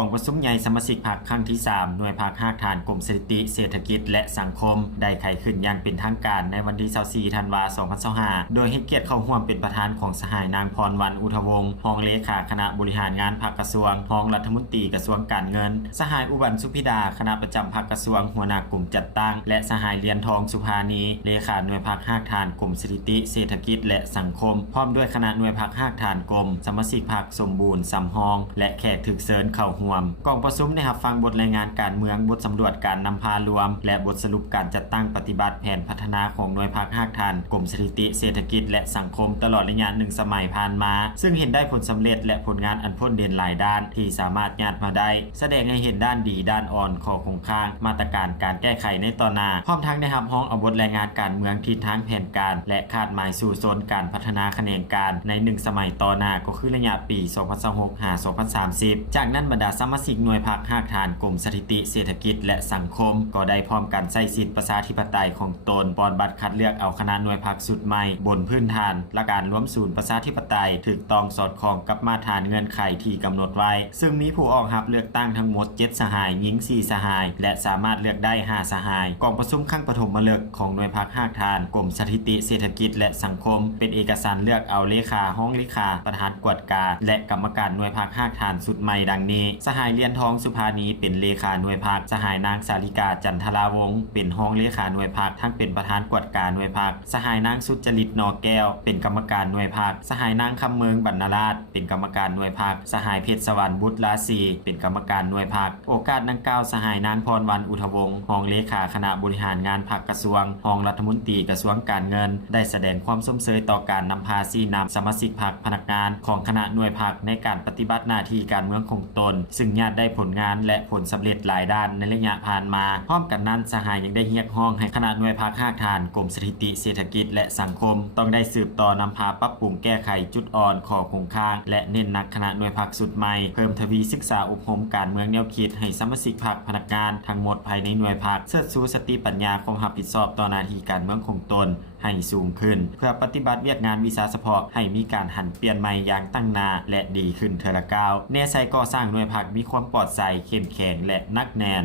องประชุมใหญ่สมาชิกพรรคครั้งที่3หน่วยพรรคหากฐานกรมสถิติเศรษฐกิจและสังคมได้ไขขึ้นอย่างเป็นทางการในวันที่24ธันวาคม2025โดยให้เกียรติเข้าร่วมเป็นประธานของสหายนางพรวรรณอุทวงศ์รองเลขาคณะบริหารงานพรรคกระทรวงรองรัฐมนตรีกระทรวงการเงินสหายอุบันสุพิดาคณะประจำพรรคกระทรวงหัวหน้ากลุ่มจัดตั้งและสหายเรียนทองสุภานีเลขาหน่วยพรรคหากฐานกรมสถิติเศรษฐกิจและสังคมพร้อมด้วยคณะหน่วยพรรคหากฐานกรมสมาชิกพรรคสมบูรณ์สำฮองและแขกถึกเซินเข้าร่วมกองประชุมได้รับฟังบทรายงานการเมืองบทสำรวจการนำพารวมและบทสรุปการจัดตั้งปฏิบัติแผนพัฒนาของหน่วยพรรคหากฐานกรมสถิติเศรษฐกิจและสังคมตลอดระยะ1สมัยผ่านมาซึ่งเห็นได้ผลสำเร็จและผลงานอันพ้นเด่นหลายด้านที่สามารถญาติมาได้แสดงให้เห็นด้านดีด้านอ่อนข้อคงค้างมาตรการการแก้ไขในต่อหน้าพร้อมทั้งได้รับห้องเอาบทรายงานการเมืองทิศทางแผนการและคาดหมายสู่โซนการพัฒนาแขนงการใน1สมัยต่อหน้าก็คือระยะปี 2026-2030 จากนั้นบรรดาสมาชิกหน่วยพรรคหากฐานกรมสถิติเศรษฐกิจและสังคมก็ได้พร้อมกันใช้สิทธิประชาธิปไตยของตนปอนบัตรคัดเลือกเอาคณะหน่วยพรรคสุดใหม่บนพื้นฐานและการร่วมศูนย์ประชาธิปไตยถูกต้องสอดคล้องกับมาตรฐานเงื่อนไขที่กำหนดไว้ซึ่งมีผู้ออกรับเลือกตั้งทั้งหมด7สหายหญิง4สหายและสามารถเลือกได้5สหายกองประชุมครั้งปฐมฤกษ์ของหน่วยพรรคหากฐานกรมสถิติเศรษฐกิจและสังคมเป็นเอกสารเลือกเอาเลขาห้องเลขาประธานกวดการและกรรมการหน่วยพรรคหากฐานสุดใหม่ดังนี้สหายเลียนทองสุภานีเป็นเลขาหน่วยพรรคสหายนางสาริกาจันทราวงศ์เป็นห้องเลขาหน่วยพรรคทั้งเป็นประธานกวดการหน่วยพรรคสหายนางสุจริตนอแก้วเป็นกรรมการหน่วยพรรคสหายนางคำเมืองบรรณราชเป็นกรรมการหน่วยพรรคสหายเพชรสวรรค์บุตรราศีเป็นกรรมการหน่วยพรรคโอกาสดังกล่าวสหายนางพรวรรณอุทวงศ์รองเลขาคณะบริหารงานพรรคกระทรวงรองรัฐมนตรีกระทรวงการเงินได้แสดงความสมเสยต่อการนำพาซีนำสมาชิกพรรคพนักงานของคณะหน่วยพรรคในการปฏิบัติหน้าที่การเมืองของตนซึ่งญาติได้ผลงานและผลสำเร็จหลายด้านในระยะผ่านมาพร้อมกันนั้นสหายยังได้เรียกร้องให้คณะหน่วยพรรคหากฐานกรมสถิติเศรษฐกิจและสังคมต้องได้สืบต่อนำพาปรับปรุงแก้ไขจุดอ่อนข้อคงค้างและเน้นหนักคณะหน่วยพรรคสุดใหม่เพิ่มทวีศึกษาอบรมการเมืองแนวคิดให้สมาชิกพรรคพนักงานทั้งหมดภายในหน่วยพรรคเชิดชูสติปัญญาของรับผิดชอบต่อหน้าที่การเมืองของตนให้สูงขึ้นเพื่อปฏิบัติเวียกงานวิสาเฉพาะให้มีการหันเปลี่ยนใหม่อย่างตั้งหน้าและดีขึ้นเทอละก้าวแน่ใจก่อสร้างหน่วยพรรคมีความปลอดภัยเข้มแข็งและนักแน่น